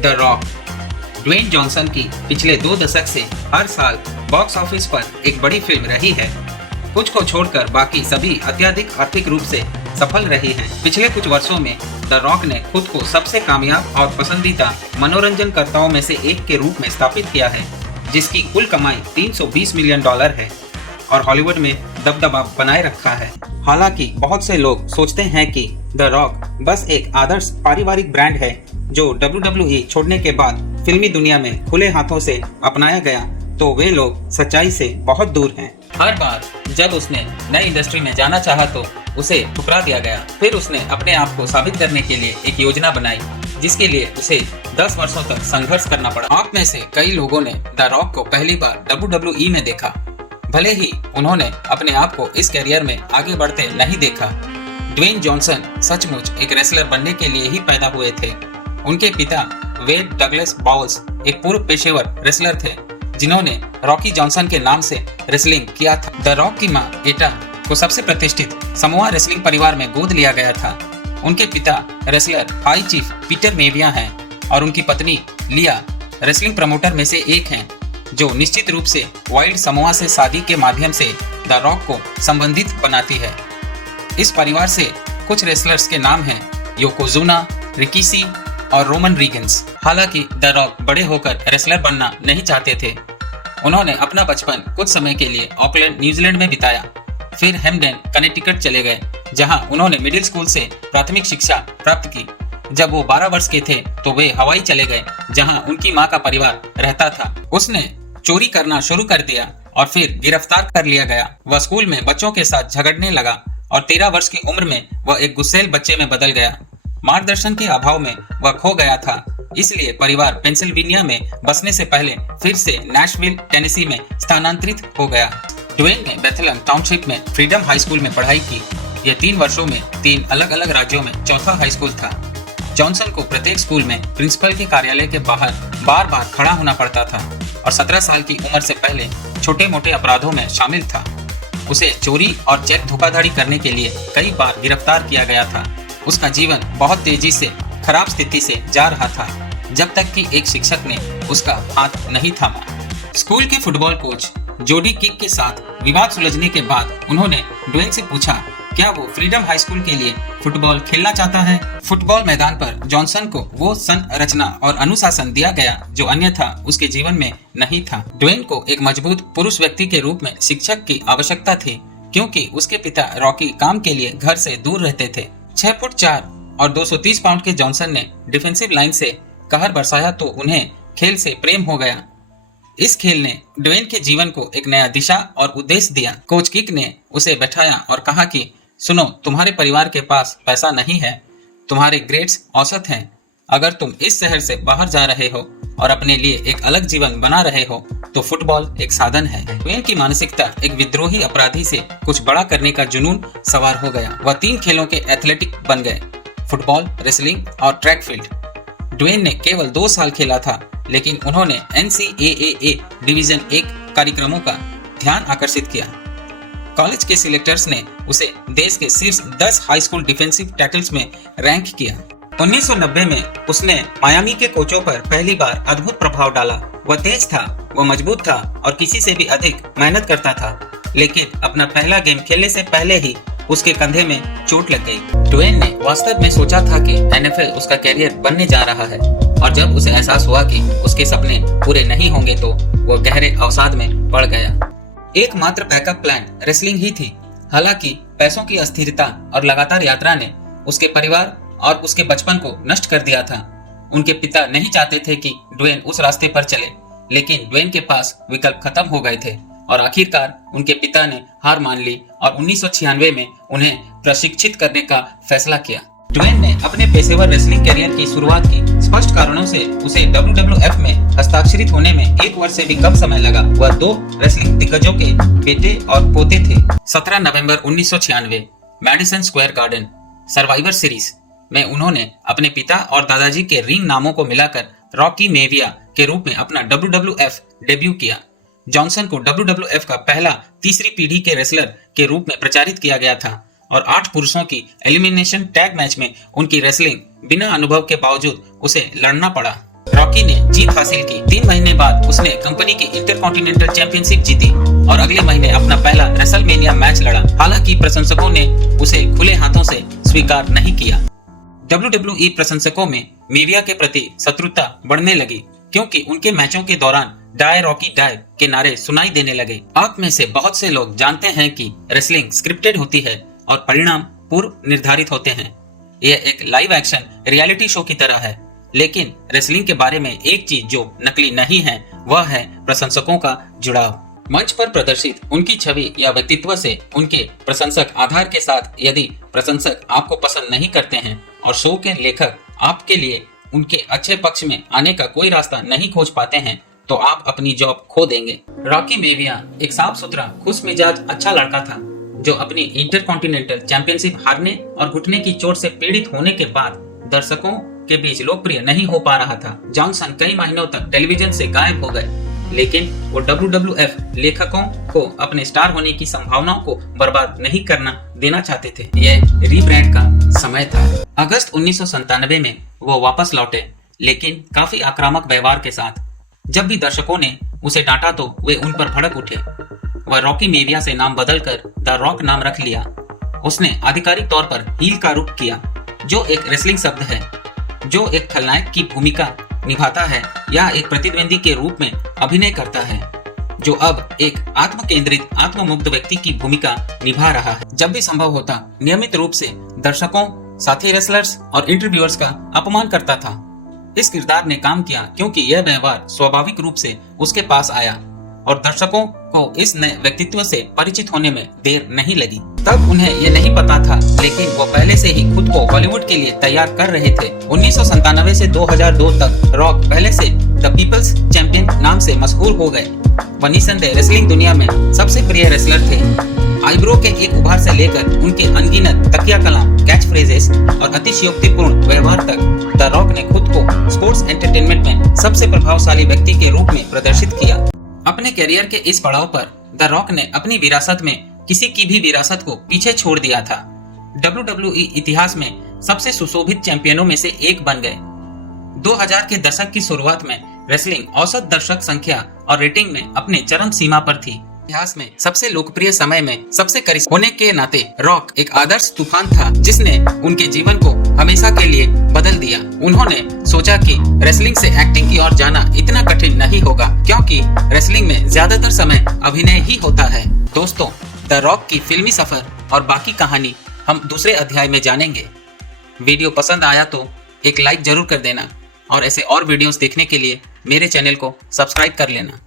The rock. Dwayne Johnson की पिछले 2 दशक से हर साल बॉक्स ऑफिस पर एक बड़ी फिल्म रही है। कुछ को छोड़कर बाकी सभी अत्यधिक आर्थिक रूप से सफल रही हैं। पिछले कुछ वर्षों में द रॉक ने खुद को सबसे कामयाब और पसंदीदा मनोरंजनकर्ताओं में से एक के रूप में स्थापित किया है, जिसकी कुल कमाई $320 मिलियन है और हॉलीवुड में दबदबा बनाए रखा है। हालांकि बहुत से लोग सोचते हैं कि द रॉक बस एक आदर्श पारिवारिक ब्रांड है जो WWE छोड़ने के बाद फिल्मी दुनिया में खुले हाथों से अपनाया गया, तो वे लोग सच्चाई से बहुत दूर हैं। हर बार जब उसने नई इंडस्ट्री में जाना चाहा तो उसे ठुकरा दिया गया। फिर उसने अपने आप को साबित करने के लिए एक योजना बनाई, जिसके लिए उसे 10 वर्षों तक संघर्ष करना पड़ा। आप में से कई लोगों ने द रॉक को पहली बार WWE में देखा, भले ही उन्होंने अपने आप को इस करियर में आगे बढ़ते नहीं देखा। ड्वेन जॉनसन सचमुच एक रेसलर बनने के लिए ही पैदा हुए थे। उनके पिता वेड डगलस बाउल्स एक पूर्व पेशेवर रेसलर थे, जिन्होंने रॉकी जॉनसन के नाम से रेसलिंग किया था। द रॉक की मां एटा को सबसे प्रतिष्ठित समोआ रेसलिंग परिवार में गोद लिया गया था। उनके पिता रेसलर हाई चीफ पीटर मेविया हैं और उनकी पत्नी लिया रेसलिंग प्रमोटर में से एक हैं, जो निश्चित रूप से वाइल्ड समोआ से शादी के माध्यम से द रॉक को संबंधित बनाती है। इस परिवार से कुछ रेसलर्स के नाम हैं योकोजुना, रिकीसी और रोमन रीगन्स। हालांकि द रॉक बड़े होकर रेसलर बनना नहीं चाहते थे। उन्होंने अपना बचपन कुछ समय के लिए ऑकलैंड, न्यूजीलैंड में बिताया। फिर हेम्पडेन, कनेटिकट चले गए, जहां उन्होंने मिडिल स्कूल से प्राथमिक शिक्षा प्राप्त की। जब वो 12 वर्ष के थे तो वे हवाई चले गए, जहां उनकी मां का परिवार रहता था। उसने चोरी करना शुरू कर दिया और फिर गिरफ्तार कर लिया गया। वह स्कूल में बच्चों के साथ झगड़ने लगा और 13 वर्ष की उम्र में वह एक गुस्सैल बच्चे में बदल गया। मार्गदर्शन के अभाव में वह खो गया था, इसलिए परिवार पेंसिल्वेनिया में बसने से पहले फिर से नैशविल, टेनेसी में स्थानांतरित हो गया। ड्वेन ने बेथलेम टाउनशिप में फ्रीडम हाई स्कूल में पढ़ाई की। यह 3 वर्षों में 3 अलग अलग राज्यों में चौथा हाई स्कूल था। जॉनसन को प्रत्येक स्कूल में प्रिंसिपल के कार्यालय के बाहर बार बार खड़ा होना पड़ता था और 17 साल की उम्र से पहले छोटे मोटे अपराधों में शामिल था। उसे चोरी और चेक धोखाधड़ी करने के लिए कई बार गिरफ्तार किया गया था। उसका जीवन बहुत तेजी से खराब स्थिति से जा रहा था, जब तक कि एक शिक्षक ने उसका हाथ नहीं थामा। स्कूल के फुटबॉल कोच जोडी किक के साथ विवाद सुलझने के बाद उन्होंने ड्वेन से पूछा क्या वो फ्रीडम हाई स्कूल के लिए फुटबॉल खेलना चाहता है। फुटबॉल मैदान पर जॉनसन को वो संरचना और अनुशासन दिया गया जो अन्यथा उसके जीवन में नहीं था। ड्वेन को एक मजबूत पुरुष व्यक्ति के रूप में शिक्षक की आवश्यकता थी, क्योंकि उसके पिता रॉकी काम के लिए घर से दूर रहते थे। 6 फुट 4 और 230 पाउंड के जॉनसन ने डिफेंसिव लाइन से कहर बरसाया तो उन्हें खेल से प्रेम हो गया। इस खेल ने ड्वेन के जीवन को एक नया दिशा और उद्देश्य दिया। कोच किक ने उसे बैठाया और कहा कि सुनो, तुम्हारे परिवार के पास पैसा नहीं है, तुम्हारे ग्रेड्स औसत हैं। अगर तुम इस शहर से बाहर जा रहे हो और अपने लिए एक अलग जीवन बना रहे हो तो फुटबॉल एक साधन है। ड्वेन की मानसिकता एक विद्रोही अपराधी से कुछ बड़ा करने का जुनून सवार हो गया। वह 3 खेलों के एथलेटिक बन गए, फुटबॉल, रेसलिंग और ट्रैक फील्ड। ड्वेन ने केवल 2 साल खेला था, लेकिन उन्होंने NCAA डिवीजन 1 कार्यक्रमों का ध्यान आकर्षित किया। कॉलेज के सिलेक्टर्स ने उसे देश के शीर्ष 10 हाई स्कूल डिफेंसिव टैकल्स में रैंक किया। 1990 में उसने मायामी के कोचों पर पहली बार अद्भुत प्रभाव डाला। वह तेज था, वह मजबूत था और किसी से भी अधिक मेहनत करता था, लेकिन अपना पहला गेम खेलने से पहले ही उसके कंधे में चोट लग गई। ड्वेन ने वास्तव में सोचा था कि NFL उसका कैरियर बनने जा रहा है, और जब उसे एहसास हुआ कि उसके सपने पूरे नहीं होंगे तो वह गहरे अवसाद में पड़ गया। एकमात्र बैकअप प्लान रेसलिंग ही थी। हालांकि पैसों की अस्थिरता और लगातार यात्रा ने उसके परिवार और उसके बचपन को नष्ट कर दिया था। उनके पिता नहीं चाहते थे कि ड्वेन उस रास्ते पर चले, लेकिन ड्वेन के पास विकल्प खत्म हो गए थे और आखिरकार उनके पिता ने हार मान ली और 1996 में उन्हें प्रशिक्षित करने का फैसला किया। ड्वेन ने अपने पेशेवर रेसलिंग करियर की शुरुआत की। स्पष्ट कारणों से उसे WWF में हस्ताक्षरित होने में 1 वर्ष से भी कम समय लगा। वह 2 रेसलिंग दिग्गजों के बेटे और पोते थे। 17 नवंबर 1996 Madison Square garden survivor series में उन्होंने अपने पिता और दादाजी के रिंग नामों को मिलाकर रॉकी मेविया के रूप में अपना WWF डेब्यू किया। जॉनसन को WWF का पहला तीसरी पीढ़ी के रेसलर के रूप में प्रचारित किया गया था और 8 पुरुषों की एलिमिनेशन टैग मैच में उनकी रेसलिंग बिना अनुभव के बावजूद उसे लड़ना पड़ा। रॉकी ने जीत हासिल की। 3 महीने बाद उसने कंपनी की इंटरकॉन्टिनेंटल चैंपियनशिप जीती और अगले महीने अपना पहला रेसलमेनिया मैच लड़ा। हालांकि प्रशंसकों ने उसे खुले हाथों से स्वीकार नहीं किया। WWE प्रशंसकों में मीडिया के प्रति शत्रुता बढ़ने लगी क्योंकि उनके मैचों के दौरान डाई रॉकी डाई के नारे सुनाई देने लगे। आप में से बहुत से लोग जानते हैं कि रेसलिंग स्क्रिप्टेड होती है और परिणाम पूर्व निर्धारित होते हैं। यह एक लाइव एक्शन रियलिटी शो की तरह है, लेकिन रेसलिंग के बारे में एक चीज जो नकली नहीं है वह है प्रशंसकों का जुड़ाव। मंच पर प्रदर्शित उनकी छवि या व्यक्तित्व से उनके प्रशंसक आधार के साथ, यदि प्रशंसक आपको पसंद नहीं करते हैं और शो के लेखक आपके लिए उनके अच्छे पक्ष में आने का कोई रास्ता नहीं खोज पाते हैं, तो आप अपनी जॉब खो देंगे। रॉकी मेविया एक साफ सुथरा, खुश मिजाज, अच्छा लड़का था जो अपनी इंटरकॉन्टिनेंटल चैंपियनशिप हारने और घुटने की चोट से पीड़ित होने के बाद दर्शकों के बीच लोकप्रिय नहीं हो पा रहा था। जॉनसन कई महीनों तक टेलीविजन से गायब हो गए, लेकिन वो WWF लेखकों को अपने स्टार होने की संभावनाओं को बर्बाद नहीं करना देना चाहते थे। यह रीब्रांड का समय था। अगस्त 1997 में वो वापस लौटे, लेकिन काफी आक्रामक व्यवहार के साथ। जब भी दर्शकों ने उसे डांटा तो वे उन पर भड़क उठे। वह रॉकी मेविया से नाम बदलकर द रॉक नाम रख लिया। उसने आधिकारिक तौर पर हील का रूप किया, जो एक रेसलिंग शब्द है जो एक खलनायक की भूमिका निभाता है या एक प्रतिद्वंदी के रूप में अभिनय करता है, जो अब एक आत्म-केंद्रित, आत्ममुग्ध व्यक्ति की भूमिका निभा रहा है। जब भी संभव होता, नियमित रूप से दर्शकों, साथी रेसलर्स और इंटरव्यूअर्स का अपमान करता था। इस किरदार ने काम किया क्योंकि यह व्यवहार स्वाभाविक रूप से उसके पास आया और दर्शकों को इस नए व्यक्तित्व से परिचित होने में देर नहीं लगी। तब उन्हें ये नहीं पता था, लेकिन वो पहले से ही खुद को बॉलीवुड के लिए तैयार कर रहे थे। 1997 से 2002 तक रॉक पहले से द पीपल्स चैंपियन नाम से मशहूर हो गए। वह निसंदेह रेसलिंग दुनिया में सबसे प्रिय रेसलर थे। आईब्रो के एक उभार से लेकर उनके अनगिनत तकिया कलाम, कैच फ्रेजेस और अतिशयोक्तिपूर्ण व्यवहार तक, द रॉक ने खुद को स्पोर्ट्स एंटरटेनमेंट में सबसे प्रभावशाली व्यक्ति के रूप में प्रदर्शित किया। अपने करियर के इस पड़ाव पर द रॉक ने अपनी विरासत में किसी की भी विरासत को पीछे छोड़ दिया था। WWE इतिहास में सबसे सुशोभित चैंपियनों में से एक बन गए। 2000 के दशक की शुरुआत में रेसलिंग औसत दर्शक संख्या और रेटिंग में अपने चरम सीमा पर थी। इतिहास में सबसे लोकप्रिय समय में सबसे करीब होने के नाते रॉक एक आदर्श तूफान था जिसने उनके जीवन को हमेशा के लिए बदल दिया। उन्होंने सोचा कि रेसलिंग से एक्टिंग की ओर जाना इतना कठिन नहीं होगा, क्योंकि रेसलिंग में ज्यादातर समय अभिनय ही होता है। दोस्तों, द रॉक की फिल्मी सफर और बाकी कहानी हम दूसरे अध्याय में जानेंगे। वीडियो पसंद आया तो एक लाइक जरूर कर देना और ऐसे और वीडियोस देखने के लिए मेरे चैनल को सब्सक्राइब कर लेना।